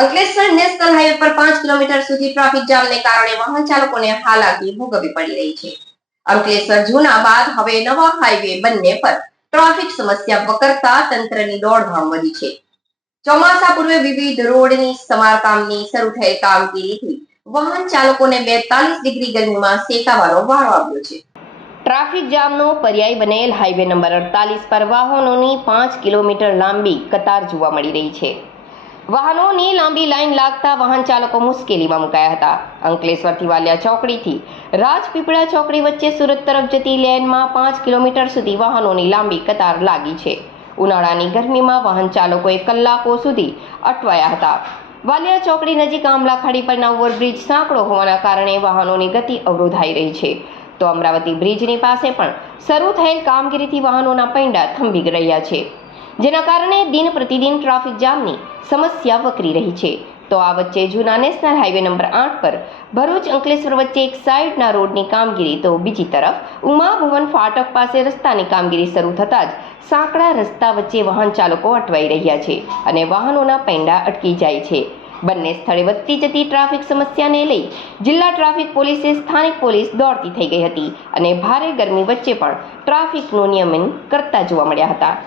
Ankleshwar national highway પર 5 kilometre સુધી traffic જામને કારણે વાહન ચાલકોને હાલાકી ભોગવવી પડી રહી છે. અંકલેશ્વર જૂના બાદ હવે નવા હાઈવે બંને પર ટ્રાફિક સમસ્યા વકરતા તંત્રની દોડધામ વધી છે. ચોમાસા પૂર્વે વિવિધ રોડની સમારકામની શરૂ થયેલ કામગીરીથી વાહન ચાલકોને 42 ડિગ્રી ગરમીમાં શેકાવાનો વારો આવ્યો છે. ટ્રાફિક જામનો પર્યાય બનેલ હાઈવે નંબર 48 પર વાહનોની 5 કિલોમીટર લાંબી કતાર જોવા મળી રહી છે. વાહનોની લાંબી લાઈન લાગતા વાહન ચાલકો મુશ્કેલીમાં મુકાયા હતા. અંકલેશ્વરથી વાલિયા ચોકડીથી રાજપીપળા ચોકડી વચ્ચે સુરત તરફ જતી લેનમાં 5 કિલોમીટર સુધી વાહનોની લાંબી કતાર લાગી છે. ઉનાળાની ગરમીમાં વાહન ચાલકોએ કલાકો સુધી અટવાયા હતા. વાલિયા ચોકડી નજીક આમલા ખાડી પરના ઓવરબ્રિજ સાંકડો હોવાના કારણે વાહનોની ગતિ અવરોધાઈ રહી છે. તો અમરાવતી બ્રિજની પાસે પણ શરૂ થયેલ કામગીરીથી વાહનોના પૈંડા થંભી રહ્યા છે, જેના કારણે દિન પ્રતિદિન ટ્રાફિક જામની સમસ્યા વકરી રહી છે. તો આ વચ્ચે જૂના નેશનલ હાઈવે નંબર 8 પર ભરૂચ અંકલેશ્વર વચ્ચે એક સાઈડના રોડની કામગીરી, તો બીજી તરફ ઉમા ભવન ફાટક પાસે રસ્તાની કામગીરી શરૂ થતાં જ સાંકડા રસ્તા વચ્ચે વાહન ચાલકો અટવાઈ રહ્યા છે અને વાહનોના પૈંડા અટકી જાય છે. બંને સ્થળે વધતી જતી ટ્રાફિક સમસ્યાને લઈ જિલ્લા ટ્રાફિક પોલીસે સ્થાનિક પોલીસ દોડતી થઈ ગઈ હતી અને ભારે ગરમી વચ્ચે પણ ટ્રાફિકનું નિયમન કરતા જોવા મળ્યા હતા.